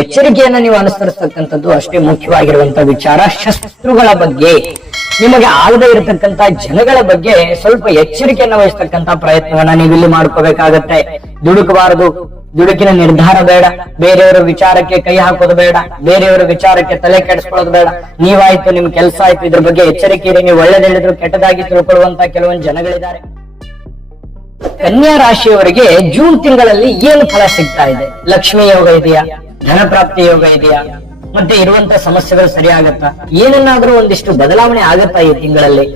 ಎಚ್ಚರಿಕೆಯನ್ನ ನೀವು ಅನುಸರಿಸತಕ್ಕಂಥದ್ದು ಅಷ್ಟೇ ಮುಖ್ಯವಾಗಿರುವಂತಹ ವಿಚಾರ. ಶತ್ರುಗಳ ಬಗ್ಗೆ, ನಿಮಗೆ ಆಗದೇ ಇರತಕ್ಕಂತ ಜನಗಳ ಬಗ್ಗೆ ಸ್ವಲ್ಪ ಎಚ್ಚರಿಕೆಯನ್ನ ವಹಿಸ್ತಕ್ಕಂತ ಪ್ರಯತ್ನವನ್ನ ನೀವು ಇಲ್ಲಿ ಮಾಡ್ಕೋಬೇಕಾಗತ್ತೆ. ದುಡುಕಬಾರದು, ದುಡುಕಿನ ನಿರ್ಧಾರ ಬೇಡ, ಬೇರೆಯವರ ವಿಚಾರಕ್ಕೆ ಕೈ ಹಾಕೋದು ಬೇಡ, ಬೇರೆಯವರ ವಿಚಾರಕ್ಕೆ ತಲೆ ಕೆಡಿಸ್ಕೊಳ್ಳೋದು ಬೇಡ. ನೀವಾಯ್ತು, ನಿಮ್ ಕೆಲಸ ಆಯ್ತು, ಇದ್ರ ಬಗ್ಗೆ ಎಚ್ಚರಿಕೆ ಇರಿ. ನೀವು ಒಳ್ಳೇದು ಹೇಳಿದ್ರು ಕೆಟ್ಟದಾಗಿ ತಿಳ್ಕೊಳ್ಳುವಂತ ಕೆಲವೊಂದು ಜನಗಳಿದ್ದಾರೆ. ಕನ್ಯಾ ರಾಶಿಯವರಿಗೆ ಜೂನ್ ತಿಂಗಳಲ್ಲಿ ಏನು ಫಲ ಸಿಗ್ತಾ ಇದೆ? ಲಕ್ಷ್ಮೀ ಯೋಗ ಇದೆಯಾ? ಧನ ಪ್ರಾಪ್ತಿ ಯೋಗ ಇದೆಯಾ? ಮತ್ತೆ ಇರುವಂತ ಸಮಸ್ಯೆಗಳು ಸರಿಯಾಗತ್ತಾ? ಏನನ್ನಾದ್ರೂ ಒಂದಿಷ್ಟು ಬದಲಾವಣೆ ಆಗತ್ತಾ ಈ ತಿಂಗಳಲ್ಲಿ?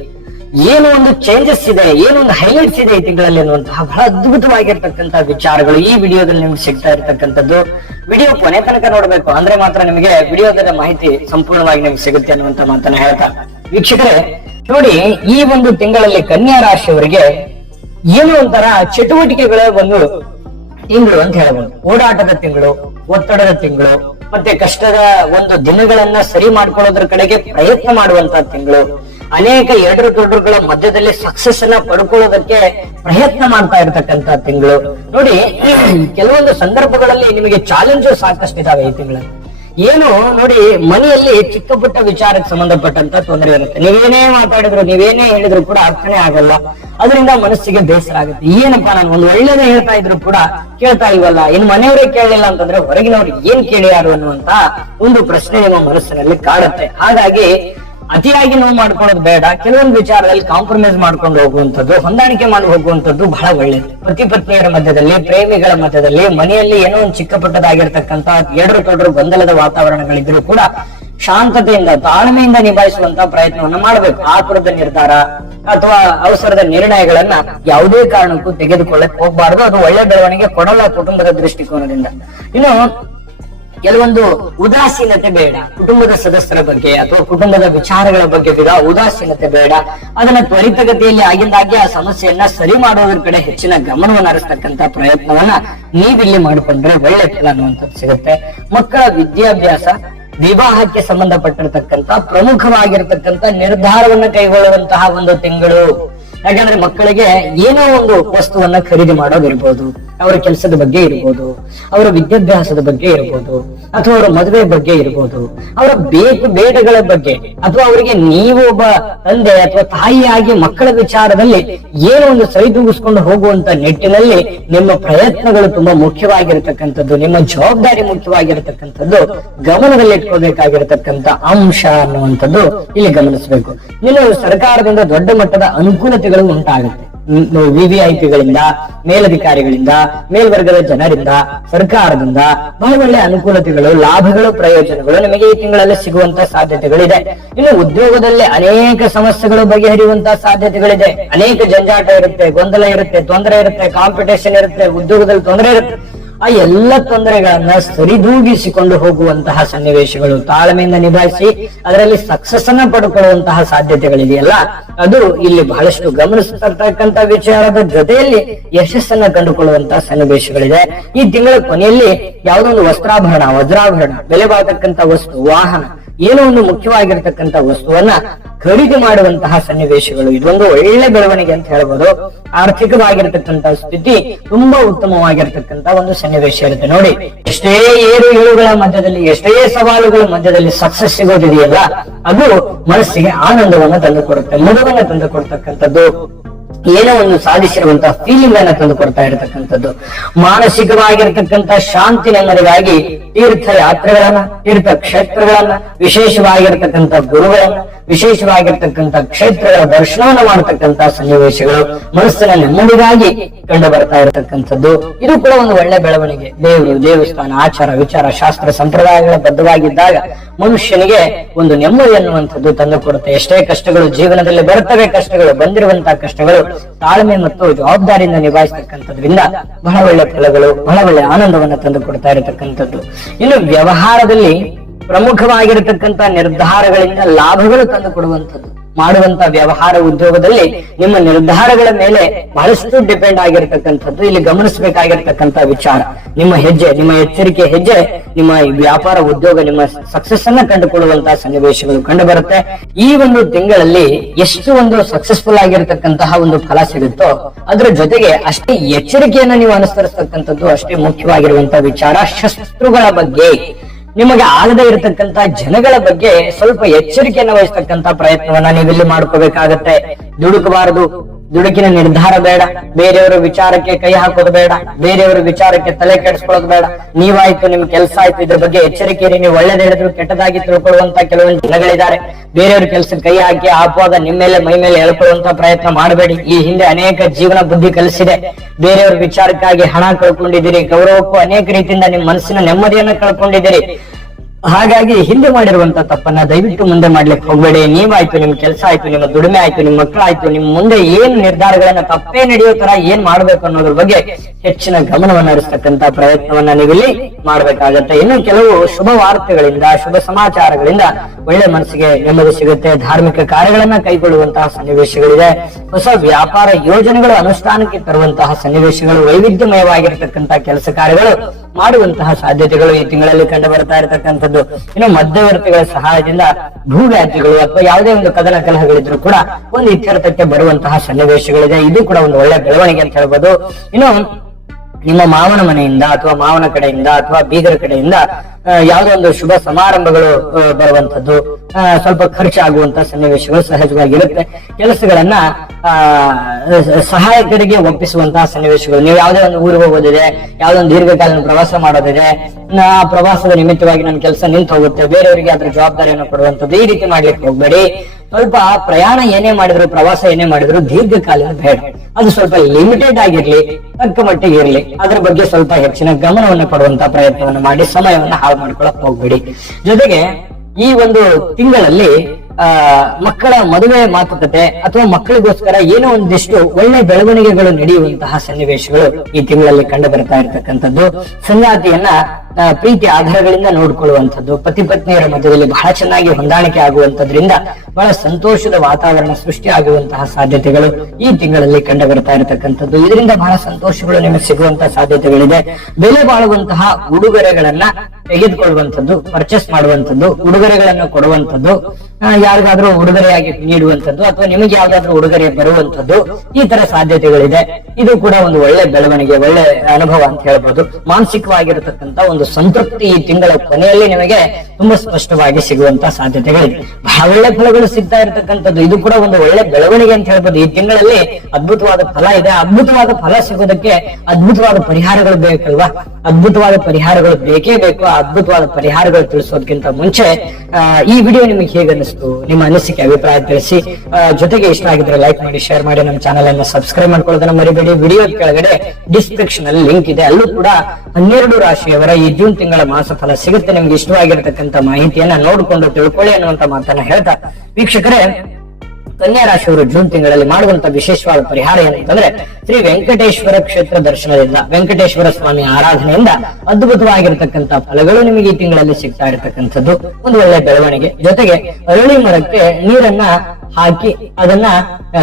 ಏನು ಒಂದು ಚೇಂಜಸ್ ಇದೆ, ಏನೊಂದು ಹೈಲೈಟ್ಸ್ ಇದೆ ಈ ತಿಂಗಳಲ್ಲಿ ಅನ್ನುವಂತಹ ಬಹಳ ಅದ್ಭುತವಾಗಿರ್ತಕ್ಕಂಥ ವಿಚಾರಗಳು ಈ ವಿಡಿಯೋದಲ್ಲಿ ನಿಮ್ಗೆ ಸಿಗ್ತಾ ಇರ್ತಕ್ಕಂಥದ್ದು. ವಿಡಿಯೋ ಕೊನೆ ತನಕ ನೋಡ್ಬೇಕು, ಅಂದ್ರೆ ಮಾತ್ರ ನಿಮಗೆ ವಿಡಿಯೋದ ಮಾಹಿತಿ ಸಂಪೂರ್ಣವಾಗಿ ನಿಮ್ಗೆ ಸಿಗುತ್ತೆ ಅನ್ನುವಂತ ಮಾತನ್ನ ಹೇಳ್ತಾ, ವೀಕ್ಷಕರೇ ನೋಡಿ, ಈ ಒಂದು ತಿಂಗಳಲ್ಲಿ ಕನ್ಯಾ ರಾಶಿಯವರಿಗೆ ಏನು ಒಂಥರ ಚಟುವಟಿಕೆಗಳ ಒಂದು ತಿಂಗಳು ಅಂತ ಹೇಳ್ಬೋದು. ಓಡಾಟದ ತಿಂಗಳು, ಒತ್ತಡದ ತಿಂಗಳು, ಮತ್ತೆ ಕಷ್ಟದ ಒಂದು ದಿನಗಳನ್ನ ಸರಿ ಮಾಡ್ಕೊಳ್ಳೋದ್ರ ಕಡೆಗೆ ಪ್ರಯತ್ನ ಮಾಡುವಂತ ತಿಂಗಳು. ಅನೇಕ ಎಡರು ತೊಡರುಗಳ ಮಧ್ಯದಲ್ಲಿ ಸಕ್ಸಸ್ ಅನ್ನ ಪಡ್ಕೊಳ್ಳೋದಕ್ಕೆ ಪ್ರಯತ್ನ ಮಾಡ್ತಾ ಇರ್ತಕ್ಕಂತ ತಿಂಗಳು. ನೋಡಿ, ಕೆಲವೊಂದು ಸಂದರ್ಭಗಳಲ್ಲಿ ನಿಮಗೆ ಚಾಲೆಂಜು ಸಾಕಷ್ಟು ಇದಾವೆ ಈ ತಿಂಗಳಲ್ಲಿ. ಏನು ನೋಡಿ, ಮನೆಯಲ್ಲಿ ಚಿಕ್ಕ ಪುಟ್ಟ ವಿಚಾರಕ್ಕೆ ಸಂಬಂಧಪಟ್ಟಂತ ತೊಂದರೆ ಇರುತ್ತೆ. ನೀವೇನೇ ಮಾತಾಡಿದ್ರು, ನೀವೇನೇ ಹೇಳಿದ್ರು ಕೂಡ ಅರ್ಥನೇ ಆಗಲ್ಲ. ಅದರಿಂದ ಮನಸ್ಸಿಗೆ ಬೇಸರ ಆಗುತ್ತೆ. ಏನಪ್ಪಾ, ನಾನು ಒಂದು ಒಳ್ಳೇದೇ ಹೇಳ್ತಾ ಇದ್ರು ಕೂಡ ಕೇಳ್ತಾ ಇಲ್ವಲ್ಲ, ಇನ್ನು ಮನೆಯವರೇ ಕೇಳಲಿಲ್ಲ ಅಂತಂದ್ರೆ ಹೊರಗಿನವ್ರು ಏನ್ ಕೇಳಿಯಾರು ಅನ್ನುವಂತ ಒಂದು ಪ್ರಶ್ನೆ ನಿಮ್ಮ ಮನಸ್ಸಿನಲ್ಲಿ ಕಾಡುತ್ತೆ. ಹಾಗಾಗಿ ಅತಿಯಾಗಿ ನೋವು ಮಾಡ್ಕೊಳ್ಳೋದು ಬೇಡ. ಕೆಲವೊಂದು ವಿಚಾರದಲ್ಲಿ ಕಾಂಪ್ರಮೈಸ್ ಮಾಡ್ಕೊಂಡು ಹೋಗುವಂಥದ್ದು, ಹೊಂದಾಣಿಕೆ ಮಾಡಿ ಹೋಗುವಂಥದ್ದು ಬಹಳ ಒಳ್ಳೇದು. ಪತಿ ಪತ್ನಿಯರ ಮಧ್ಯದಲ್ಲಿ, ಪ್ರೇಮಿಗಳ ಮಧ್ಯದಲ್ಲಿ, ಮನೆಯಲ್ಲಿ ಏನೋ ಒಂದು ಚಿಕ್ಕ ಪುಟ್ಟದಾಗಿರ್ತಕ್ಕಂತ ಎಡರು ತೊಡರು ಗೊಂದಲದ ವಾತಾವರಣಗಳಿದ್ರು ಕೂಡ ಶಾಂತತೆಯಿಂದ, ತಾಳ್ಮೆಯಿಂದ ನಿಭಾಯಿಸುವಂತ ಪ್ರಯತ್ನವನ್ನ ಮಾಡಬೇಕು. ಆತುರದ ನಿರ್ಧಾರ ಅಥವಾ ಅವಸರದ ನಿರ್ಣಯಗಳನ್ನ ಯಾವುದೇ ಕಾರಣಕ್ಕೂ ತೆಗೆದುಕೊಳ್ಳಕ್ ಹೋಗ್ಬಾರ್ದು. ಅದು ಒಳ್ಳೆ ಬೆಳವಣಿಗೆ ಕೊಡಲ್ಲ ಕುಟುಂಬದ ದೃಷ್ಟಿಕೋನದಿಂದ. ಇನ್ನು ಕೆಲವೊಂದು ಉದಾಸೀನತೆ ಬೇಡ. ಕುಟುಂಬದ ಸದಸ್ಯರ ಬಗ್ಗೆ ಅಥವಾ ಕುಟುಂಬದ ವಿಚಾರಗಳ ಬಗ್ಗೆ ಉದಾಸೀನತೆ ಬೇಡ. ಅದನ್ನ ತ್ವರಿತಗತಿಯಲ್ಲಿ ಆಗಿಂದಾಗೆ ಆ ಸಮಸ್ಯೆಯನ್ನ ಸರಿ ಮಾಡೋದ್ರ ಕಡೆ ಹೆಚ್ಚಿನ ಗಮನವನ್ನು ಹರಿಸ್ತಕ್ಕಂತ ಪ್ರಯತ್ನವನ್ನ ನೀವಿಲ್ಲಿ ಮಾಡಿಕೊಂಡ್ರೆ ಒಳ್ಳೆ ಫಲ ಅನ್ನುವಂಥದ್ದು ಸಿಗುತ್ತೆ. ಮಕ್ಕಳ ವಿದ್ಯಾಭ್ಯಾಸ, ವಿವಾಹಕ್ಕೆ ಸಂಬಂಧಪಟ್ಟಿರ್ತಕ್ಕಂತ ಪ್ರಮುಖವಾಗಿರ್ತಕ್ಕಂತ ನಿರ್ಧಾರವನ್ನ ಕೈಗೊಳ್ಳುವಂತಹ ಒಂದು ತಿಂಗಳು. ಯಾಕಂದ್ರೆ ಮಕ್ಕಳಿಗೆ ಏನೋ ಒಂದು ವಸ್ತುವನ್ನ ಖರೀದಿ ಮಾಡೋದಿರ್ಬೋದು, ಅವರ ಕೆಲಸದ ಬಗ್ಗೆ ಇರ್ಬೋದು, ಅವರ ವಿದ್ಯಾಭ್ಯಾಸದ ಬಗ್ಗೆ ಇರ್ಬೋದು, ಅಥವಾ ಅವರ ಮದುವೆ ಬಗ್ಗೆ ಇರ್ಬೋದು, ಅವರ ಬೇಡಗಳ ಬಗ್ಗೆ, ಅಥವಾ ಅವರಿಗೆ ನೀವು ಒಬ್ಬ ತಂದೆ ಅಥವಾ ತಾಯಿಯಾಗಿ ಮಕ್ಕಳ ವಿಚಾರದಲ್ಲಿ ಏನೋ ಒಂದು ಸರಿದೂಗಿಸ್ಕೊಂಡು ಹೋಗುವಂತ ನಿಟ್ಟಿನಲ್ಲಿ ನಿಮ್ಮ ಪ್ರಯತ್ನಗಳು ತುಂಬಾ ಮುಖ್ಯವಾಗಿರತಕ್ಕಂಥದ್ದು, ನಿಮ್ಮ ಜವಾಬ್ದಾರಿ ಮುಖ್ಯವಾಗಿರತಕ್ಕಂಥದ್ದು, ಗಮನದಲ್ಲಿಟ್ಕೋಬೇಕಾಗಿರತಕ್ಕಂತ ಅಂಶ ಅನ್ನುವಂಥದ್ದು ಇಲ್ಲಿ ಗಮನಿಸಬೇಕು. ಇನ್ನು ಸರ್ಕಾರದಿಂದ ದೊಡ್ಡ ಮಟ್ಟದ ಅನುಕೂಲತೆಗಳು ಉಂಟಾಗುತ್ತೆ. ವಿವಿಐಪಿಗಳಿಂದ, ಮೇಲಧಿಕಾರಿಗಳಿಂದ, ಮೇಲ್ವರ್ಗದ ಜನರಿಂದ, ಸರ್ಕಾರದಿಂದ ಬಹಳ ಒಳ್ಳೆ ಅನುಕೂಲತೆಗಳು, ಲಾಭಗಳು, ಪ್ರಯೋಜನಗಳು ನಿಮಗೆ ಈ ತಿಂಗಳಲ್ಲಿ ಸಿಗುವಂತ ಸಾಧ್ಯತೆಗಳಿದೆ. ಇನ್ನು ಉದ್ಯೋಗದಲ್ಲಿ ಅನೇಕ ಸಮಸ್ಯೆಗಳು ಬಗೆಹರಿಯುವಂತಹ ಸಾಧ್ಯತೆಗಳಿದೆ. ಅನೇಕ ಜಂಜಾಟ ಇರುತ್ತೆ, ಗೊಂದಲ ಇರುತ್ತೆ, ತೊಂದರೆ ಇರುತ್ತೆ, ಕಾಂಪಿಟೇಷನ್ ಇರುತ್ತೆ, ಉದ್ಯೋಗದಲ್ಲಿ ತೊಂದರೆ ಇರುತ್ತೆ. ಆ ಎಲ್ಲ ತೊಂದರೆಗಳನ್ನ ಸರಿದೂಗಿಸಿಕೊಂಡು ಹೋಗುವಂತಹ ಸನ್ನಿವೇಶಗಳು, ತಾಳ್ಮೆಯಿಂದ ನಿಭಾಯಿಸಿ ಅದರಲ್ಲಿ ಸಕ್ಸಸ್ ಅನ್ನ ಪಡ್ಕೊಳ್ಳುವಂತಹ ಸಾಧ್ಯತೆಗಳಿದೆಯಲ್ಲ, ಅದು ಇಲ್ಲಿ ಬಹಳಷ್ಟು ಗಮನಿಸತಕ್ಕಂತ ವಿಚಾರದ ಜೊತೆಯಲ್ಲಿ ಯಶಸ್ಸನ್ನ ಕಂಡುಕೊಳ್ಳುವಂತಹ ಸನ್ನಿವೇಶಗಳಿದೆ. ಈ ತಿಂಗಳ ಕೊನೆಯಲ್ಲಿ ಯಾವುದೋ ಒಂದು ವಸ್ತ್ರಾಭರಣ, ವಜ್ರಾಭರಣ, ಬೆಲೆ ಬಾಳತಕ್ಕಂತ ವಸ್ತು, ವಾಹನ, ಏನೋ ಒಂದು ಮುಖ್ಯವಾಗಿರ್ತಕ್ಕಂಥ ವಸ್ತುವನ್ನ ಖರೀದಿ ಮಾಡುವಂತಹ ಸನ್ನಿವೇಶಗಳು, ಇದೊಂದು ಒಳ್ಳೆ ಬೆಳವಣಿಗೆ ಅಂತ ಹೇಳ್ಬೋದು. ಆರ್ಥಿಕವಾಗಿರ್ತಕ್ಕಂಥ ಸ್ಥಿತಿ ತುಂಬಾ ಉತ್ತಮವಾಗಿರ್ತಕ್ಕಂಥ ಒಂದು ಸನ್ನಿವೇಶ ಇರುತ್ತೆ. ನೋಡಿ, ಎಷ್ಟೇ ಏರು ಇಳುಗಳ ಮಧ್ಯದಲ್ಲಿ, ಎಷ್ಟೇ ಸವಾಲುಗಳ ಮಧ್ಯದಲ್ಲಿ ಸಕ್ಸಸ್ ಸಿಗೋದಿದೆಯಲ್ಲ, ಅದು ಮನಸ್ಸಿಗೆ ಆನಂದವನ್ನ ತಂದುಕೊಡುತ್ತೆ, ಮಗುವನ್ನ ತಂದುಕೊಡ್ತಕ್ಕಂಥದ್ದು, ಏನೋ ಒಂದು ಸಾಧಿಸಿರುವಂತಹ ಫೀಲಿಂಗ್ ಅನ್ನ ತಂದು ಕೊಡ್ತಾ ಇರತಕ್ಕಂಥದ್ದು. ಮಾನಸಿಕವಾಗಿರ್ತಕ್ಕಂಥ ಶಾಂತಿ ನೆಮ್ಮದಿಗಾಗಿ ತೀರ್ಥ ಯಾತ್ರೆಗಳನ್ನ, ತೀರ್ಥ ಕ್ಷೇತ್ರಗಳನ್ನ, ವಿಶೇಷವಾಗಿರ್ತಕ್ಕಂಥ ಗುರುಗಳನ್ನ, ವಿಶೇಷವಾಗಿರ್ತಕ್ಕಂಥ ಕ್ಷೇತ್ರಗಳ ದರ್ಶನವನ್ನ ಮಾಡತಕ್ಕಂಥ ಸನ್ನಿವೇಶಗಳು ಮನಸ್ಸಿನ ನೆಮ್ಮದಿಗಾಗಿ ಕಂಡು ಬರ್ತಾ ಇರತಕ್ಕಂಥದ್ದು. ಇದು ಕೂಡ ಒಂದು ಒಳ್ಳೆ ಬೆಳವಣಿಗೆ. ದೇವರು, ದೇವಸ್ಥಾನ, ಆಚಾರ ವಿಚಾರ, ಶಾಸ್ತ್ರ ಸಂಪ್ರದಾಯಗಳ ಬದ್ಧವಾಗಿದ್ದಾಗ ಮನುಷ್ಯನಿಗೆ ಒಂದು ನೆಮ್ಮದಿ ಅನ್ನುವಂಥದ್ದು ತಂದು ಕೊಡುತ್ತೆ. ಎಷ್ಟೇ ಕಷ್ಟಗಳು ಜೀವನದಲ್ಲಿ ಬರ್ತವೆ, ಕಷ್ಟಗಳು ಬಂದಿರುವಂತಹ ಕಷ್ಟಗಳು ತಾಳ್ಮೆ ಮತ್ತು ಜವಾಬ್ದಾರಿಯಿಂದ ನಿಭಾಯಿಸತಕ್ಕಂಥದ್ರಿಂದ ಬಹಳ ಒಳ್ಳೆ ಫಲಗಳು, ಬಹಳ ಒಳ್ಳೆ ಆನಂದವನ್ನ ತಂದು ಕೊಡ್ತಾ ಇರತಕ್ಕಂಥದ್ದು. ಇನ್ನು ವ್ಯವಹಾರದಲ್ಲಿ ಪ್ರಮುಖವಾಗಿರತಕ್ಕಂತ ನಿರ್ಧಾರಗಳಿಂದ ಲಾಭಗಳು ತಂದು ಕೊಡುವಂಥದ್ದು. ಮಾಡುವಂತ ವ್ಯವಹಾರ ಉದ್ಯೋಗದಲ್ಲಿ ನಿಮ್ಮ ನಿರ್ಧಾರಗಳ ಮೇಲೆ ಬಹಳಷ್ಟು ಡಿಪೆಂಡ್ ಆಗಿರ್ತಕ್ಕಂಥದ್ದು ಇಲ್ಲಿ ಗಮನಿಸಬೇಕಾಗಿರ್ತಕ್ಕಂಥ ವಿಚಾರ. ನಿಮ್ಮ ಹೆಜ್ಜೆ, ನಿಮ್ಮ ಎಚ್ಚರಿಕೆ ಹೆಜ್ಜೆ ನಿಮ್ಮ ವ್ಯಾಪಾರ ಉದ್ಯೋಗ, ನಿಮ್ಮ ಸಕ್ಸಸ್ ಅನ್ನ ಕಂಡುಕೊಳ್ಳುವಂತಹ ಸನ್ನಿವೇಶಗಳು ಕಂಡು ಬರುತ್ತೆ. ಈ ಒಂದು ತಿಂಗಳಲ್ಲಿ ಎಷ್ಟು ಒಂದು ಸಕ್ಸಸ್ಫುಲ್ ಆಗಿರತಕ್ಕಂತಹ ಒಂದು ಫಲ ಸಿಗುತ್ತೋ ಅದರ ಜೊತೆಗೆ ಅಷ್ಟೇ ಎಚ್ಚರಿಕೆಯನ್ನ ನೀವು ಅನುಸರಿಸತಕ್ಕಂಥದ್ದು ಅಷ್ಟೇ ಮುಖ್ಯವಾಗಿರುವಂತಹ ವಿಚಾರ. ಶತ್ರುಗಳ ಬಗ್ಗೆ, ನಿಮಗೆ ಆಗದೇ ಇರತಕ್ಕಂತ ಜನಗಳ ಬಗ್ಗೆ ಸ್ವಲ್ಪ ಎಚ್ಚರಿಕೆಯನ್ನು ವಹಿಸ್ತಕ್ಕಂತ ಪ್ರಯತ್ನವನ್ನ ನೀವಿಲ್ಲಿ ಮಾಡ್ಕೋಬೇಕಾಗತ್ತೆ. ದುಡುಕಬಾರದು, ದುಡುಕಿನ ನಿರ್ಧಾರ ಬೇಡ, ಬೇರೆಯವರ ವಿಚಾರಕ್ಕೆ ಕೈ ಹಾಕೋದು ಬೇಡ, ಬೇರೆಯವರ ವಿಚಾರಕ್ಕೆ ತಲೆ ಕೆಡಿಸ್ಕೊಳ್ಳೋದು ಬೇಡ. ನೀವಾಯ್ತು, ನಿಮ್ ಕೆಲಸ ಆಯ್ತು, ಇದ್ರ ಬಗ್ಗೆ ಎಚ್ಚರಿಕೆ ಇರಿ. ನೀವು ಒಳ್ಳೇದ್ ಹೇಳಿದ್ರು ಕೆಟ್ಟದಾಗಿ ತಿಳ್ಕೊಳ್ಳುವಂತ ಕೆಲವೊಂದು ಜನಗಳಿದ್ದಾರೆ. ಬೇರೆಯವ್ರ ಕೆಲಸಕ್ಕೆ ಕೈ ಹಾಕಿ ಅಪವಾದ ನಿಮ್ಮ ಮೇಲೆ ಮೈ ಮೇಲೆ ಎಳ್ಕೊಳ್ಳುವಂತ ಪ್ರಯತ್ನ ಮಾಡಬೇಡಿ. ಈ ಹಿಂದೆ ಅನೇಕ ಜೀವನ ಬುದ್ಧಿ ಕಲಿಸಿದೆ. ಬೇರೆಯವ್ರ ವಿಚಾರಕ್ಕಾಗಿ ಹಣ ಕಳ್ಕೊಂಡಿದ್ದೀರಿ, ಗೌರವಕ್ಕೂ ಅನೇಕ ರೀತಿಯಿಂದ ನಿಮ್ಮ ಮನಸ್ಸಿನ ನೆಮ್ಮದಿಯನ್ನ ಕಳ್ಕೊಂಡಿದ್ದೀರಿ. ಹಾಗಾಗಿ ಹಿಂದೆ ಮಾಡಿರುವಂತ ತಪ್ಪನ್ನ ದಯವಿಟ್ಟು ಮುಂದೆ ಮಾಡ್ಲಿಕ್ಕೆ ಹೋಗ್ಬೇಡಿ. ನೀವಾಯ್ತು, ನಿಮ್ ಕೆಲಸ ಆಯ್ತು, ನಿಮ್ಮ ದುಡಿಮೆ ಆಯ್ತು, ನಿಮ್ ಮಕ್ಕಳಾಯ್ತು, ನಿಮ್ ಮುಂದೆ ಏನ್ ನಿರ್ಧಾರಗಳನ್ನ ತಪ್ಪೇ ನಡೆಯೋ ತರ ಏನ್ ಮಾಡ್ಬೇಕು ಅನ್ನೋದ್ರ ಬಗ್ಗೆ ಹೆಚ್ಚಿನ ಗಮನವನ್ನ ಹರಿಸ್ತಕ್ಕಂತ ಪ್ರಯತ್ನವನ್ನ ನೀವಿಲ್ಲಿ ಮಾಡ್ಬೇಕಾಗತ್ತೆ. ಇನ್ನು ಕೆಲವು ಶುಭ ವಾರ್ತೆಗಳಿಂದ, ಶುಭ ಸಮಾಚಾರಗಳಿಂದ ಒಳ್ಳೆ ಮನಸ್ಸಿಗೆ ನೆಮ್ಮದಿ ಸಿಗುತ್ತೆ. ಧಾರ್ಮಿಕ ಕಾರ್ಯಗಳನ್ನ ಕೈಗೊಳ್ಳುವಂತಹ ಸನ್ನಿವೇಶಗಳಿದೆ. ಹೊಸ ವ್ಯಾಪಾರ ಯೋಜನೆಗಳು ಅನುಷ್ಠಾನಕ್ಕೆ ತರುವಂತಹ ಸನ್ನಿವೇಶಗಳು, ವೈವಿಧ್ಯಮಯವಾಗಿರ್ತಕ್ಕಂತಹ ಕೆಲಸ ಕಾರ್ಯಗಳು ಮಾಡುವಂತಹ ಸಾಧ್ಯತೆಗಳು ಈ ತಿಂಗಳಲ್ಲಿ ಕಂಡು ಬರ್ತಾ ಇರತಕ್ಕಂಥದ್ದು. ಇನ್ನು ಮಧ್ಯವರ್ತಿಗಳ ಸಹಾಯದಿಂದ ಭೂ ವ್ಯಾಜ್ಯಗಳು ಅಥವಾ ಯಾವುದೇ ಒಂದು ಕದನ ಕಲಹಗಳಿದ್ರು ಕೂಡ ಒಂದು ಇತ್ಯರ್ಥಕ್ಕೆ ಬರುವಂತಹ ಸನ್ನಿವೇಶಗಳಿದೆ. ಇದು ಕೂಡ ಒಂದು ಒಳ್ಳೆ ಬೆಳವಣಿಗೆ ಅಂತ ಹೇಳ್ಬೋದು. ಇನ್ನು ನಿಮ್ಮ ಮಾವನ ಮನೆಯಿಂದ ಅಥವಾ ಮಾವನ ಕಡೆಯಿಂದ ಅಥವಾ ಬೀಗರ ಕಡೆಯಿಂದ ಯಾವುದೋ ಒಂದು ಶುಭ ಸಮಾರಂಭಗಳು ಬರುವಂತದ್ದು, ಸ್ವಲ್ಪ ಖರ್ಚಾಗುವಂತಹ ಸನ್ನಿವೇಶಗಳು ಸಹಜವಾಗಿರುತ್ತೆ. ಕೆಲಸಗಳನ್ನ ಸಹಾಯಕರಿಗೆ ಒಪ್ಪಿಸುವಂತಹ ಸನ್ನಿವೇಶಗಳು, ನೀವು ಯಾವುದೇ ಒಂದು ಊರಿಗೆ ಹೋಗೋದಿದೆ, ಯಾವುದೋ ಒಂದು ದೀರ್ಘಕಾಲೀನ ಪ್ರವಾಸ ಮಾಡೋದಿದೆ, ಆ ಪ್ರವಾಸದ ನಿಮಿತ್ತವಾಗಿ ನನ್ನ ಕೆಲಸ ನಿಂತು ಹೋಗುತ್ತೆ, ಬೇರೆಯವರಿಗೆ ಅದ್ರ ಜವಾಬ್ದಾರಿಯನ್ನು ಕೊಡುವಂಥದ್ದು, ಈ ರೀತಿ ಮಾಡ್ಲಿಕ್ಕೆ ಹೋಗ್ಬೇಡಿ. ಸ್ವಲ್ಪ ಪ್ರಯಾಣ ಏನೇ ಮಾಡಿದ್ರು, ಪ್ರವಾಸ ಏನೇ ಮಾಡಿದ್ರು ದೀರ್ಘಕಾಲೀನ ಬೇಡ. ಅದು ಸ್ವಲ್ಪ ಲಿಮಿಟೆಡ್ ಆಗಿರ್ಲಿ, ತಕ್ಕ ಮಟ್ಟಿಗೆ ಇರ್ಲಿ. ಅದ್ರ ಬಗ್ಗೆ ಸ್ವಲ್ಪ ಹೆಚ್ಚಿನ ಗಮನವನ್ನು ಕೊಡುವಂತ ಪ್ರಯತ್ನವನ್ನು ಮಾಡಿ ಸಮಯವನ್ನ ಹಾಳು ಮಾಡ್ಕೊಳಕ್ ಹೋಗ್ಬೇಡಿ. ಜೊತೆಗೆ ಈ ಒಂದು ತಿಂಗಳಲ್ಲಿ ಮಕ್ಕಳ ಮದುವೆ ಮಾತುಕತೆ ಅಥವಾ ಮಕ್ಕಳಿಗೋಸ್ಕರ ಏನೋ ಒಂದಿಷ್ಟು ಒಳ್ಳೆ ಬೆಳವಣಿಗೆಗಳು ನಡೆಯುವಂತಹ ಸನ್ನಿವೇಶಗಳು ಈ ತಿಂಗಳಲ್ಲಿ ಕಂಡು ಬರ್ತಾ ಇರತಕ್ಕಂಥದ್ದು. ಸಂಗಾತಿಯನ್ನ ಪ್ರೀತಿ ಆಧಾರಗಳಿಂದ ನೋಡ್ಕೊಳ್ಳುವಂಥದ್ದು, ಪತಿ ಪತ್ನಿಯರ ಮಧ್ಯದಲ್ಲಿ ಬಹಳ ಚೆನ್ನಾಗಿ ಹೊಂದಾಣಿಕೆ ಆಗುವಂತದ್ರಿಂದ ಬಹಳ ಸಂತೋಷದ ವಾತಾವರಣ ಸೃಷ್ಟಿ ಆಗುವಂತಹ ಸಾಧ್ಯತೆಗಳು ಈ ತಿಂಗಳಲ್ಲಿ ಕಂಡು ಬರ್ತಾ ಇರತಕ್ಕಂಥದ್ದು. ಇದರಿಂದ ಬಹಳ ಸಂತೋಷಗಳು ನಿಮಗೆ ಸಿಗುವಂತಹ ಸಾಧ್ಯತೆಗಳಿದೆ. ಬೆಲೆ ಬಾಳುವಂತಹ ಉಡುಗೊರೆಗಳನ್ನ ತೆಗೆದುಕೊಳ್ಳುವಂಥದ್ದು, ಪರ್ಚೇಸ್ ಮಾಡುವಂಥದ್ದು, ಉಡುಗೊರೆಗಳನ್ನು ಕೊಡುವಂಥದ್ದು, ಯಾರಿಗಾದ್ರೂ ಉಡುಗೊರೆಯಾಗಿ ನೀಡುವಂಥದ್ದು ಅಥವಾ ನಿಮಗೆ ಯಾವ್ದಾದ್ರೂ ಉಡುಗೊರೆ ಬರುವಂಥದ್ದು, ಈ ತರ ಸಾಧ್ಯತೆಗಳಿದೆ. ಇದು ಕೂಡ ಒಂದು ಒಳ್ಳೆ ಬೆಳವಣಿಗೆ, ಒಳ್ಳೆ ಅನುಭವ ಅಂತ ಹೇಳ್ಬೋದು. ಮಾನಸಿಕವಾಗಿರತಕ್ಕಂತ ಒಂದು ಸಂತೃಪ್ತಿ ಈ ತಿಂಗಳ ಕೊನೆಯಲ್ಲಿ ನಿಮಗೆ ತುಂಬಾ ಸ್ಪಷ್ಟವಾಗಿ ಸಿಗುವಂತಹ ಸಾಧ್ಯತೆಗಳಿದೆ. ಬಹಳ ಒಳ್ಳೆ ಫಲಗಳು ಸಿಗ್ತಾ ಇರತಕ್ಕಂಥದ್ದು, ಇದು ಕೂಡ ಒಂದು ಒಳ್ಳೆ ಬೆಳವಣಿಗೆ ಅಂತ ಹೇಳ್ಬೋದು. ಈ ತಿಂಗಳಲ್ಲಿ ಅದ್ಭುತವಾದ ಫಲ ಇದೆ. ಅದ್ಭುತವಾದ ಫಲ ಸಿಗೋದಕ್ಕೆ ಅದ್ಭುತವಾದ ಪರಿಹಾರಗಳು ಬೇಕಲ್ವಾ? ಅದ್ಭುತವಾದ ಪರಿಹಾರಗಳು ಬೇಕೇ ಬೇಕು. ಆ ಅದ್ಭುತವಾದ ಪರಿಹಾರಗಳು ತಿಳಿಸೋದಕ್ಕಿಂತ ಮುಂಚೆ ಈ ವಿಡಿಯೋ ನಿಮಗೆ ಹೇಗೆ ಅನಿಸ್ತು, ನಿಮ್ಮ ಅನಿಸಿಕೆ ಅಭಿಪ್ರಾಯ ತಿಳಿಸಿ. ಜೊತೆಗೆ ಇಷ್ಟ ಆಗಿದ್ರೆ ಲೈಕ್ ಮಾಡಿ, ಶೇರ್ ಮಾಡಿ, ನಮ್ಮ ಚಾನಲ್ ಅನ್ನು ಸಬ್ಸ್ಕ್ರೈಬ್ ಮಾಡ್ಕೊಳ್ಳೋದನ್ನ ಮರಿಬೇಡಿ. ವಿಡಿಯೋ ಕೆಳಗಡೆ ಡಿಸ್ಕ್ರಿಪ್ಷನ್ ಅಲ್ಲಿ ಲಿಂಕ್ ಇದೆ, ಅಲ್ಲೂ ಕೂಡ 12 ರಾಶಿಯವರ ಈ ಜೂನ್ ತಿಂಗಳ ಮಾಸ ಫಲ ಸಿಗುತ್ತೆ. ನಿಮ್ಗೆ ಇಷ್ಟವಾಗಿರತಕ್ಕಂತ ಮಾಹಿತಿಯನ್ನ ನೋಡಿಕೊಂಡು ತಿಳ್ಕೊಳ್ಳಿ ಅನ್ನುವಂತ ಮಾತನ್ನ ಹೇಳ್ತಾ, ವೀಕ್ಷಕರೇ, ಕನ್ಯಾ ರಾಶಿಯವರು ಜೂನ್ ತಿಂಗಳಲ್ಲಿ ಮಾಡುವಂತ ವಿಶೇಷವಾದ ಪರಿಹಾರ ಏನಂತಂದ್ರೆ ಶ್ರೀ ವೆಂಕಟೇಶ್ವರ ಕ್ಷೇತ್ರ ದರ್ಶನದಿಂದ, ವೆಂಕಟೇಶ್ವರ ಸ್ವಾಮಿ ಆರಾಧನೆಯಿಂದ ಅದ್ಭುತವಾಗಿರತಕ್ಕಂತ ಫಲಗಳು ನಿಮಗೆ ಈ ತಿಂಗಳಲ್ಲಿ ಸಿಗ್ತಾ ಇರತಕ್ಕಂಥದ್ದು ಒಂದು ಒಳ್ಳೆ ಬೆಳವಣಿಗೆ. ಜೊತೆಗೆ ಅರಳಿ ಮರಕ್ಕೆ ನೀರನ್ನ ಹಾಕಿ ಅದನ್ನ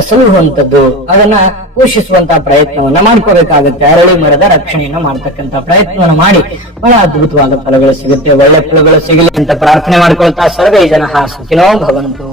ಸಲುಹುವಂತದ್ದು, ಅದನ್ನ ಪೋಷಿಸುವಂತಹ ಪ್ರಯತ್ನವನ್ನ ಮಾಡ್ಕೋಬೇಕಾಗುತ್ತೆ. ಅರಳಿ ಮರದ ರಕ್ಷಣೆಯನ್ನ ಮಾಡ್ತಕ್ಕಂತ ಪ್ರಯತ್ನವನ್ನ ಮಾಡಿ ಬಹಳ ಅದ್ಭುತವಾದ ಫಲಗಳು ಸಿಗುತ್ತೆ. ಒಳ್ಳೆ ಫಲಗಳು ಸಿಗಲಿ ಅಂತ ಪ್ರಾರ್ಥನೆ ಮಾಡ್ಕೊಳ್ತಾ ಸರ್ವೇ ಜನಃ ಸುಖಿನೋ ಭವಂತು.